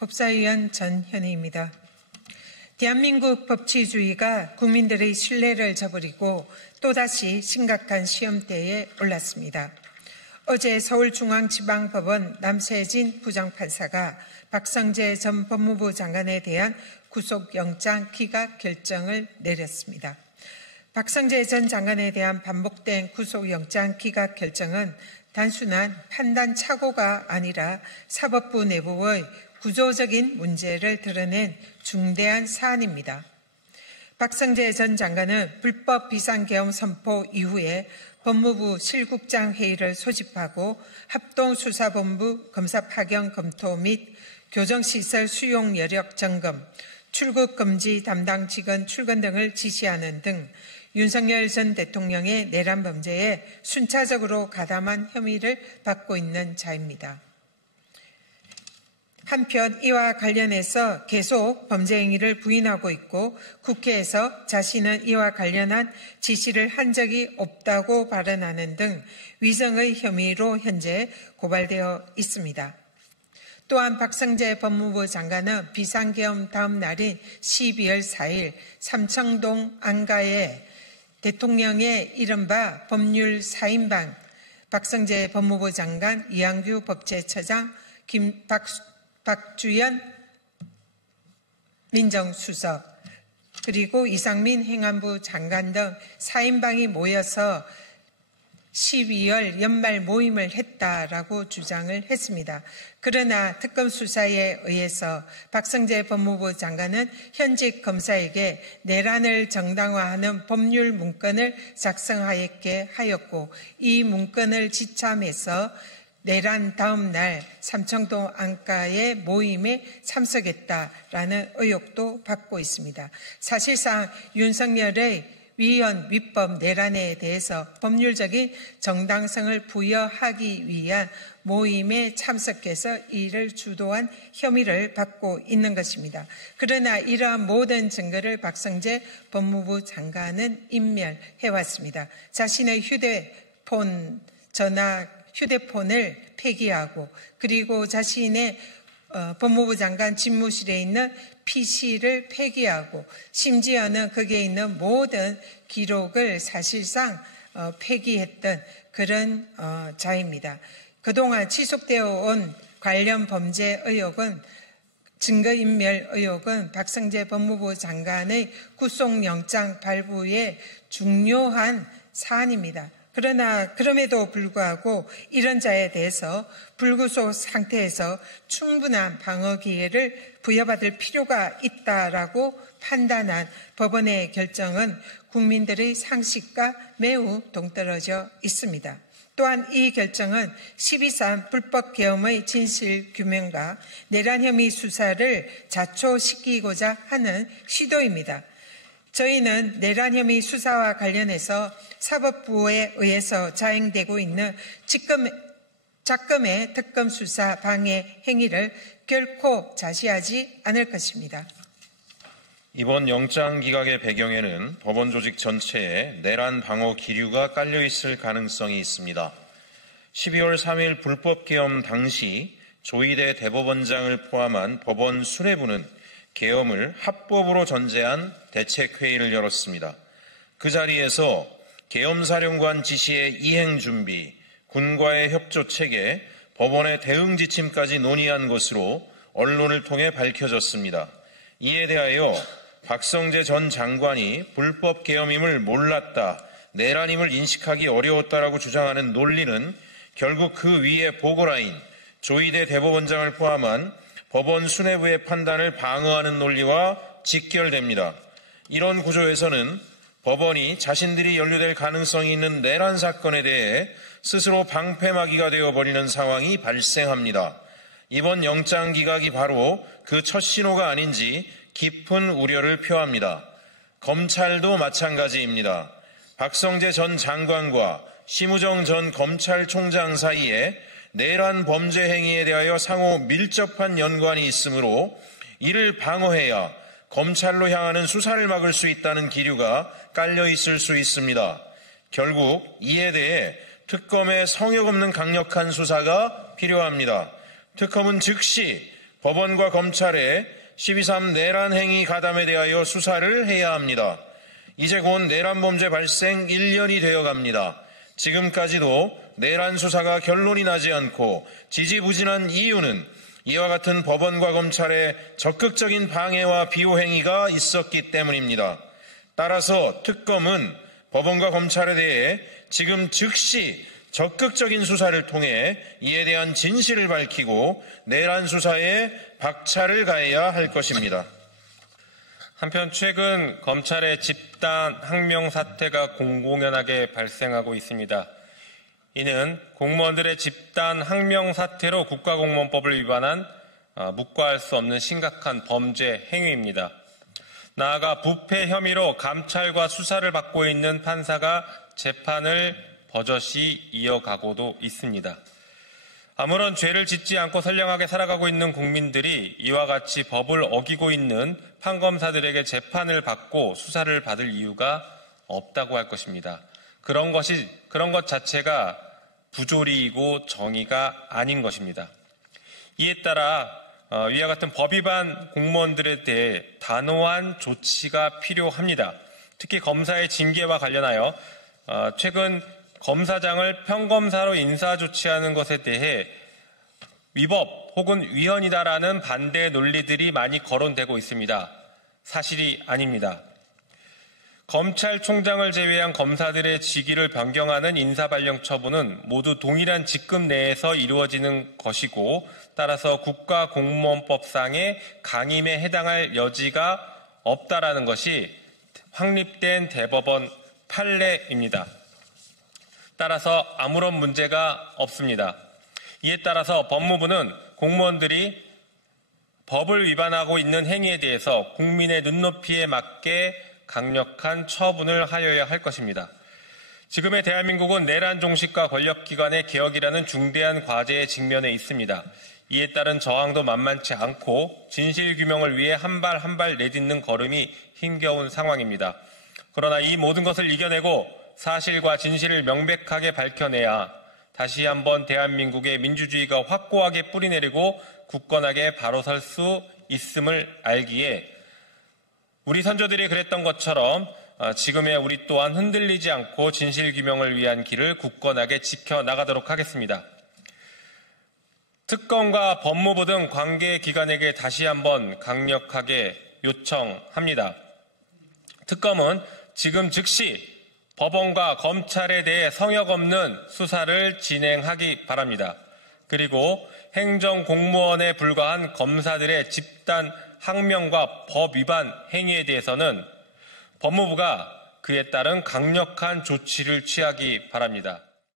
법사위원 전현희입니다. 대한민국 법치주의가 국민들의 신뢰를 저버리고 또다시 심각한 시험대에 올랐습니다. 어제 서울중앙지방법원 남세진 부장판사가 박성재 전 법무부 장관에 대한 구속영장 기각 결정을 내렸습니다. 박성재 전 장관에 대한 반복된 구속영장 기각 결정은 단순한 판단 착오가 아니라 사법부 내부의 구조적인 문제를 드러낸 중대한 사안입니다. 박성재 전 장관은 불법 비상계엄 선포 이후에 법무부 실국장 회의를 소집하고 합동수사본부 검사 파견 검토 및 교정시설 수용 여력 점검, 출국 금지 담당 직원 출근 등을 지시하는 등 윤석열 전 대통령의 내란 범죄에 순차적으로 가담한 혐의를 받고 있는 자입니다. 한편 이와 관련해서 계속 범죄 행위를 부인하고 있고 국회에서 자신은 이와 관련한 지시를 한 적이 없다고 발언하는 등 위증의 혐의로 현재 고발되어 있습니다. 또한 박성재 법무부 장관은 비상계엄 다음 날인 12월 4일 삼청동 안가에 대통령의 이른바 법률 4인방 박성재 법무부 장관, 이한규 법제처장, 박주연 민정수석 그리고 이상민 행안부 장관 등 4인방이 모여서 12월 연말 모임을 했다라고 주장을 했습니다. 그러나 특검 수사에 의해서 박성재 법무부 장관은 현직 검사에게 내란을 정당화하는 법률 문건을 작성하였게 하였고 이 문건을 지참해서 내란 다음 날 삼청동 안가의 모임에 참석했다라는 의혹도 받고 있습니다. 사실상 윤석열의 위헌, 위법, 내란에 대해서 법률적인 정당성을 부여하기 위한 모임에 참석해서 이를 주도한 혐의를 받고 있는 것입니다. 그러나 이러한 모든 증거를 박성재 법무부 장관은 인멸해왔습니다. 자신의 휴대폰을 폐기하고 그리고 자신의 법무부 장관 집무실에 있는 PC를 폐기하고 심지어는 거기에 있는 모든 기록을 사실상 폐기했던 그런 자입니다. 그동안 지속되어 온 관련 범죄 의혹은 증거인멸 의혹은 박성재 법무부 장관의 구속영장 발부의 중요한 사안입니다. 그러나 그럼에도 불구하고 이런 자에 대해서 불구속 상태에서 충분한 방어 기회를 부여받을 필요가 있다라고 판단한 법원의 결정은 국민들의 상식과 매우 동떨어져 있습니다. 또한 이 결정은 12.3 불법 계엄의 진실 규명과 내란 혐의 수사를 자초시키고자 하는 시도입니다. 저희는 내란 혐의 수사와 관련해서 사법부에 의해서 자행되고 있는 작금의 특검 수사 방해 행위를 결코 자시하지 않을 것입니다. 이번 영장 기각의 배경에는 법원 조직 전체에 내란 방어 기류가 깔려 있을 가능성이 있습니다. 12월 3일 불법 계엄 당시 조희대 대법원장을 포함한 법원 수뇌부는 계엄을 합법으로 전제한 대책회의를 열었습니다. 그 자리에서 계엄사령관 지시의 이행 준비, 군과의 협조 체계, 법원의 대응 지침까지 논의한 것으로 언론을 통해 밝혀졌습니다. 이에 대하여 박성재 전 장관이 불법 계엄임을 몰랐다, 내란임을 인식하기 어려웠다라고 주장하는 논리는 결국 그 위에 보고라인 조희대 대법원장을 포함한 법원 수뇌부의 판단을 방어하는 논리와 직결됩니다. 이런 구조에서는 법원이 자신들이 연루될 가능성이 있는 내란 사건에 대해 스스로 방패막이가 되어버리는 상황이 발생합니다. 이번 영장 기각이 바로 그 첫 신호가 아닌지 깊은 우려를 표합니다. 검찰도 마찬가지입니다. 박성재 전 장관과 심우정 전 검찰총장 사이에 내란 범죄 행위에 대하여 상호 밀접한 연관이 있으므로 이를 방어해야 검찰로 향하는 수사를 막을 수 있다는 기류가 깔려 있을 수 있습니다. 결국 이에 대해 특검의 성역 없는 강력한 수사가 필요합니다. 특검은 즉시 법원과 검찰의 12.3 내란 행위 가담에 대하여 수사를 해야 합니다. 이제 곧 내란 범죄 발생 1년이 되어 갑니다. 지금까지도 내란 수사가 결론이 나지 않고 지지부진한 이유는 이와 같은 법원과 검찰의 적극적인 방해와 비호 행위가 있었기 때문입니다. 따라서 특검은 법원과 검찰에 대해 지금 즉시 적극적인 수사를 통해 이에 대한 진실을 밝히고 내란 수사에 박차를 가해야 할 것입니다. 한편 최근 검찰의 집단 항명 사태가 공공연하게 발생하고 있습니다. 이는 공무원들의 집단 항명 사태로 국가공무원법을 위반한 묵과할 수 없는 심각한 범죄 행위입니다. 나아가 부패 혐의로 감찰과 수사를 받고 있는 판사가 재판을 버젓이 이어가고도 있습니다. 아무런 죄를 짓지 않고 선량하게 살아가고 있는 국민들이 이와 같이 법을 어기고 있는 판검사들에게 재판을 받고 수사를 받을 이유가 없다고 할 것입니다. 그런 것 자체가 부조리이고 정의가 아닌 것입니다. 이에 따라 위와 같은 법 위반 공무원들에 대해 단호한 조치가 필요합니다. 특히 검사의 징계와 관련하여 최근 검사장을 평검사로 인사 조치하는 것에 대해 위법 혹은 위헌이다라는 반대 논리들이 많이 거론되고 있습니다. 사실이 아닙니다. 검찰총장을 제외한 검사들의 직위를 변경하는 인사발령 처분은 모두 동일한 직급 내에서 이루어지는 것이고 따라서 국가공무원법상의 강임에 해당할 여지가 없다라는 것이 확립된 대법원 판례입니다. 따라서 아무런 문제가 없습니다. 이에 따라서 법무부는 공무원들이 법을 위반하고 있는 행위에 대해서 국민의 눈높이에 맞게 강력한 처분을 하여야 할 것입니다. 지금의 대한민국은 내란 종식과 권력기관의 개혁이라는 중대한 과제에 직면해 있습니다. 이에 따른 저항도 만만치 않고 진실규명을 위해 한 발 한 발 내딛는 걸음이 힘겨운 상황입니다. 그러나 이 모든 것을 이겨내고 사실과 진실을 명백하게 밝혀내야 다시 한번 대한민국의 민주주의가 확고하게 뿌리내리고 굳건하게 바로 설 수 있음을 알기에 우리 선조들이 그랬던 것처럼 지금의 우리 또한 흔들리지 않고 진실규명을 위한 길을 굳건하게 지켜나가도록 하겠습니다. 특검과 법무부 등 관계기관에게 다시 한번 강력하게 요청합니다. 특검은 지금 즉시 법원과 검찰에 대해 성역 없는 수사를 진행하기 바랍니다. 그리고 행정공무원에 불과한 검사들의 집단 항명과 법 위반 행위에 대해서는 법무부가 그에 따른 강력한 조치를 취하기 바랍니다.